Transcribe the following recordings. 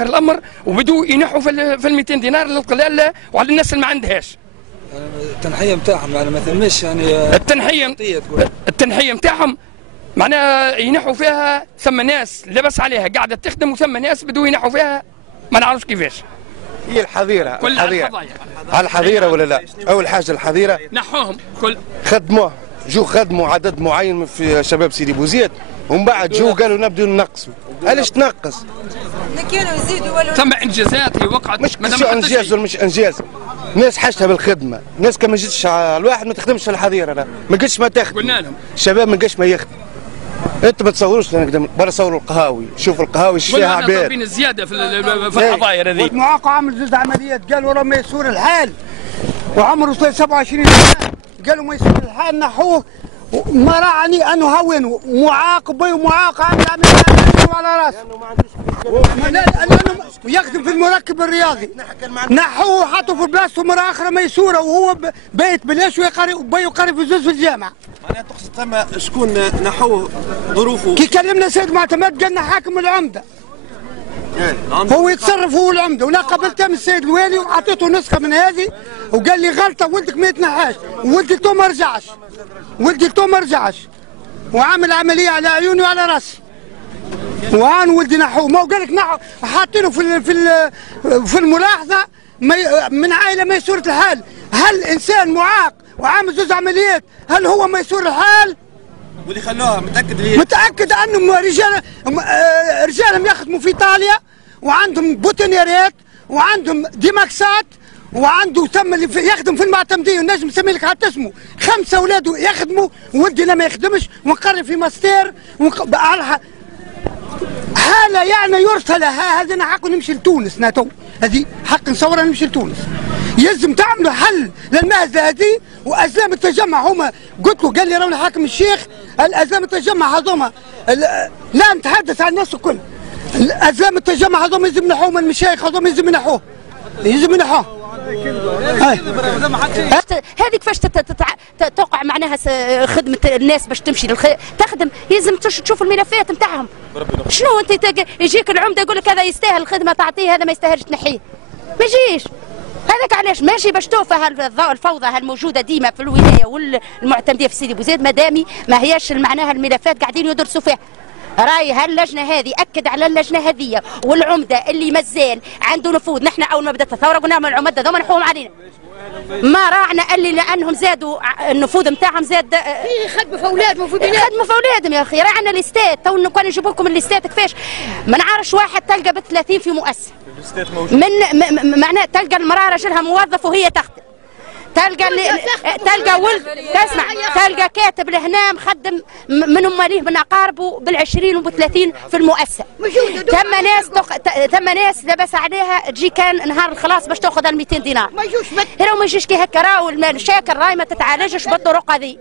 اخر الامر وبدوا ينحوا في ال 200 دينار للقلال وعلى الناس اللي ما عندهاش. التنحيه نتاعهم يعني ما ثماش يعني التنحيه نتاعهم معناها ينحوا فيها، ثم ناس لبس عليها قاعده تخدم وثم ناس بدوا ينحوا فيها ما نعرفش كيفاش. هي الحظيره على الحظيره ولا لا؟ اول حاجه الحظيره نحوهم كل خدموا عدد معين في شباب سيدي بوزيد، ومن بعد قالوا نبداو ننقصوا. علاش تنقص؟ كانوا يزيدوا ولا ثم انجازات هي وقعت مش انجاز ولا مش انجاز. ناس حاجتها بالخدمه، ناس كان ما جتش الواحد ما تخدمش في الحظيره، ما قلتش ما تخدم. قلنا لهم الشباب ما قلتش ما يخدم. انت ما تصوروش برا صوروا القهاوي، شوفوا القهاوي ايش فيها عباد. طالبين الزياده في الحظاير هذه. المعاقة عمل زوج عمليات قالوا راه ميسور الحال وعمره 27 سنه، قالوا ميسور الحال نحوه ما رعني انه هونوا معاق ومعاق عامل عمليه على راسه لانه يخدم في المركب الرياضي، نحوه وحطوا في بلاصته مرة اخرى ميسوره وهو بايت بلاش ويقري في زوز في الجامعه. معناها تقصد ثم شكون نحوه ظروفه؟ كي كلمنا سيد معتمد قالنا حاكم العمده هو يتصرف هو العمده، وانا قابلته من السيد الوالي وعطيته نسخه من هذه وقال لي غلطه ولدك ما يتنحاش، ولدي تو ما رجعش وعامل عمليه على عيوني وعلى راسي وهان ولدي نحوه. ما قال لك نحو حاطينه في الملاحظه من عائله ميسوره الحال. هل انسان معاق وعامل زوج عمليات هل هو ميسور الحال؟ واللي خلوها متاكد ليه؟ متاكد انهم رجالهم يخدموا في ايطاليا وعندهم بوتونيرات وعندهم ديماكسات وعنده ثم اللي يخدم في المعتمديه والنجم نسمي لك حتى اسمه 5 اولاده يخدموا وولدنا ما يخدمش ونقرر في ماستير حاله يعني يرسل هذا حق نمشي لتونس ناتو هذه حق نصورها نمشي لتونس. يلزم تعملوا حل للمهزه هذه وازلام التجمع. هما قلت له قال لي راهو حاكم الشيخ الازلام التجمع هذوما لا نتحدث عن الناس الكل. الازلام التجمع هذوما يلزم ينحوهم المشايخ هذوما يلزم ينحوه هذه كيفاش توقع معناها خدمه الناس باش تمشي تخدم لازم تشوف الملفات نتاعهم. شنو انت يجيك العمده يقول لك هذا يستاهل الخدمه تعطيه هذا ما يستاهلش تنحيه ما يجيش. هذاك علاش ماشي باش توفى الفوضى الموجوده ديما في الولايه والمعتمديه في سيدي بوزيد مادامي ما هياش معناها الملفات قاعدين يدرسوا فيها. راي هاللجنه هذه اكد على اللجنه هذه والعمده اللي مازال عنده نفوذ. نحن اول ما بدات الثوره قلنا لهم العمده ذوما نحوهم علينا ما راعنا اللي لانهم زادوا النفوذ نتاعهم زاد يخدموا في اولادهم يخدموا في اولادهم يا اخي. راعنا الاستات تو كانوا يجيبوا لكم الاستات كيفاش ما نعرفش واحد تلقى ب 30 في مؤسسه من معناه تلقى المراه راجلها موظف وهي تخدم تلقى ولد تسمع تلقى كاتب لهنا مخدم من اماليه من اقاربه بال20 وب30 في المؤسسه. ثم ناس لبس عليها تجي كان نهار الخلاص باش تاخذ ال 200 دينار. ما يجيش كي هكا راهو المشاكل راهي ما تتعالجش بالطرق هذه.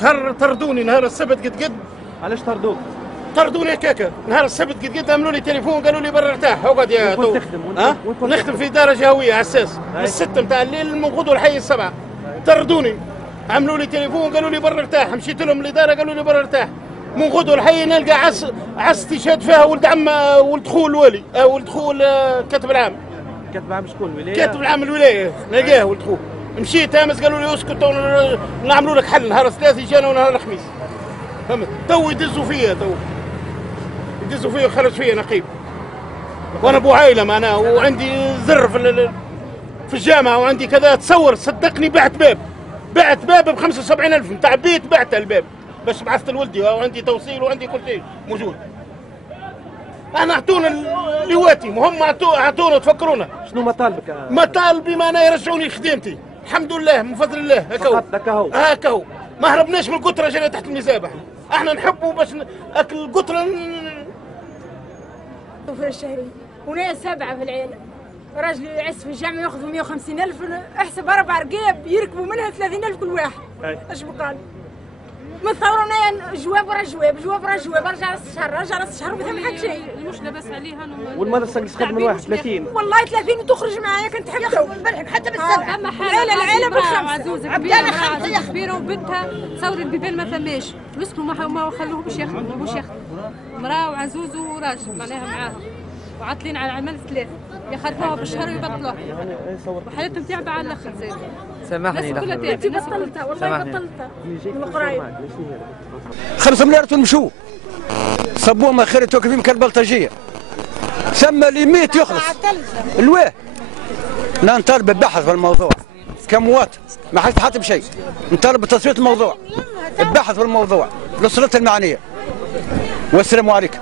شهر طردوني نهار السبت قد علاش طردوك؟ طردوني هكاكا نهار السبت قد عملوا لي تليفون قالوا لي برا ارتاح اقعد يا تو نخدم في دار جهويه على اساس من 6 نتاع الليل من غدوه الحي 7 طردوني عملوا لي تليفون قالوا لي برا ارتاح مشيت لهم الاداره قالوا لي برا ارتاح من غدوه الحي نلقى عز تيشاد فيها ولد عم ولد خو الوالي ولد خو كاتب العام شكون الولايه؟ كاتب العام الولايه نلقاه ولد خو مشيت امس قالوا لي اسكت نعملوا لك حل نهار الثلاثاء جانا ونهار الخميس فهمت تو يدزوا فيا وخرج فيا نقيب وانا ابو عائله معناها وعندي زر في الجامعه وعندي كذا. تصور صدقني بعت باب ب 75,000 نتاع بيت بعته الباب باش بعثت لولدي وعندي توصيل وعندي كل شيء موجود. انا اعطونا لواتي هم اعطونا تفكرونا. شنو مطالبك؟ مطالبي ما انا يرجعوني خدمتي الحمد لله من فضل الله هكا هو ما هربناش من القطره جينا تحت المزابح. احنا نحبوا باش اكل القطره في الشهري وناس 7 في العيله. راجل يعس في الجامعه ياخذوا 150,000 احسب 4 رقاب يركبوا منها 30,000 كل واحد. اش بقال؟ من الثوره جواب ورا جواب ارجع راس الشهر ما ثم حتى شيء. مش لاباس عليها والمدرسه اللي تخدم الواحد 30 والله 30 وتخرج معايا كنت حبته حتى بالسبعه. اما حاله العيله بالخمسه عزوزه كبيره وبنتها تصور البيبان ما ثماش مسكوا ما خلوهمش يخدموا مراه وعزوز وراجل معناها معاها وعاطلين على عمل 3 يخربوها بالشهر ويبطلوها وحالتهم تعبة على الاخر زي سامحني انت بطلتها والله بطلتها من قريب 5 مليار مشوا صبوهم ما خير توقفين كالبلطجيه سمى ليميت يخلص الواه نطالب ببحث في الموضوع كمواطن ما حد حتى بشيء نطالب بتصفيه الموضوع البحث في الموضوع للسلطه المعنيه والسلام عليكم.